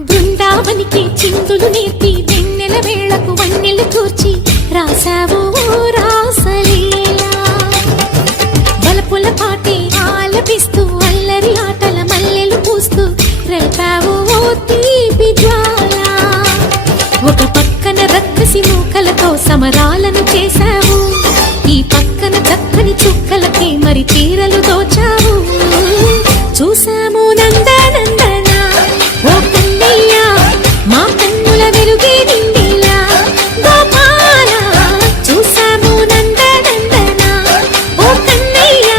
బృందావనికి చిందులు నేర్పి వెన్నెల వేళకు వన్నెలు కూర్చి రాసావు రాసలీలా బలపుల పాటే ఆలపిస్తూ అల్లరి ఆటల మల్లెలు పూస్తూ రేపావు తీపి జ్వాల ఒక పక్కన రక్కసి మూకలతో సమరాలను చేశావు ఈ పక్కన చక్కని చుక్కలకి మరి తీరలు దోచావు చూసాము నందనందన ఓ కన్నయ్య మా కన్నుల వెలుగే నిండిలా గోపాల చూసాము నందనందన ఓ కన్నయ్య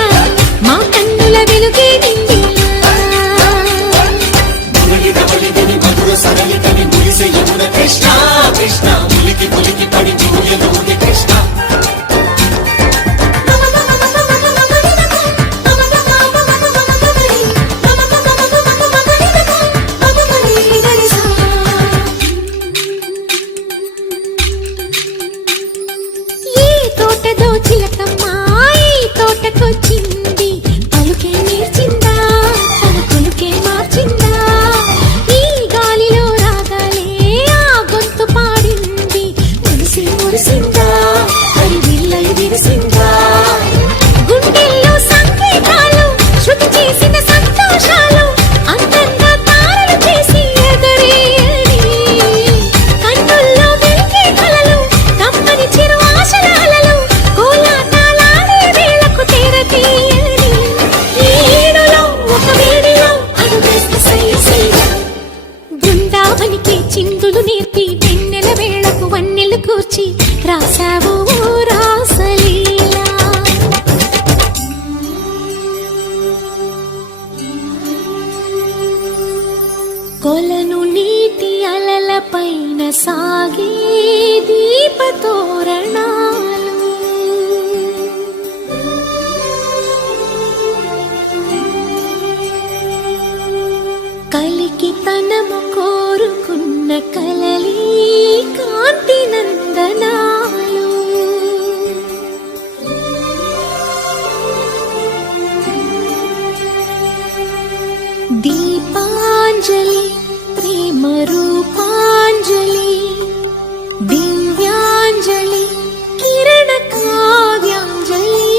మా కన్నుల వెలుగే నిండిలా కృష్ణ కృష్ణ ములికి ములికి పడి జీవులలోని కృష్ణ తోటకొచ్చింది పలుకే నేర్చిందా తన కొలుకే మార్చిందా ఈ గాలిలో రాగాలే ఆ గొంతు పాడింది మురిసి మురిసిందా అది విల్లై విరిసిందా గుండెల్లో సంకేతాలు శృతి చేసిన సంతోషాలు అందంగా తారలు చేసి ఎగరేయని కన్నుల్లో వెలిగే కలలు కమ్మని చిరు ఆశల అలలు బృందావనికి చిందులు నేర్పి వెన్నెల వేళకు వన్నెలు కూర్చి రాసావు రాసలీలా కొలను నీటి అలల పైన సాగే దీపతోరణాలు కలికి తనము కోరుకున్న కలలి కాంతి నందనాలు దీపాంజలి ప్రేమ రూపాంజలి దివ్యాంజలి కిరణ కావ్యాంజలి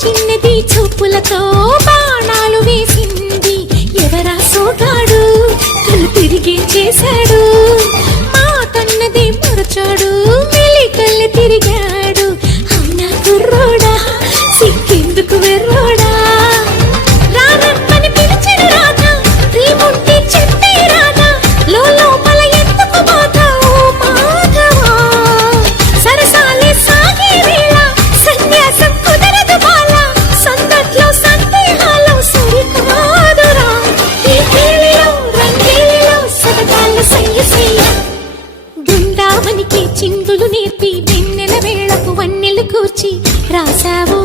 చిన్నది చూపులతో బాణాలు వేసింది ఎవరా సోగాడు తను తిరిగి చేశాడు మా కన్నది మరచాడు మెలికల్లి తిరిగాడు అవునా కుర్రోడా సిక్కెందుకు వెర్రోడా రానమ్మని పిలిచిన రాధా రీముంటి చెప్పే రాధా లోపల ఎందుకు బాధ ఓ మాధవా సరసాలే సాగే వేళ సన్యాసం కుదరదు బాలా సందట్లో సందేహాలు సరికాదురా ఈ కేళిలో రంగేలిలో సరదాల సయ్య సయ్య బృందావనికి చిందులు నేర్పి వెన్నెల వేళకు వన్నెలు కూర్చి రాసావు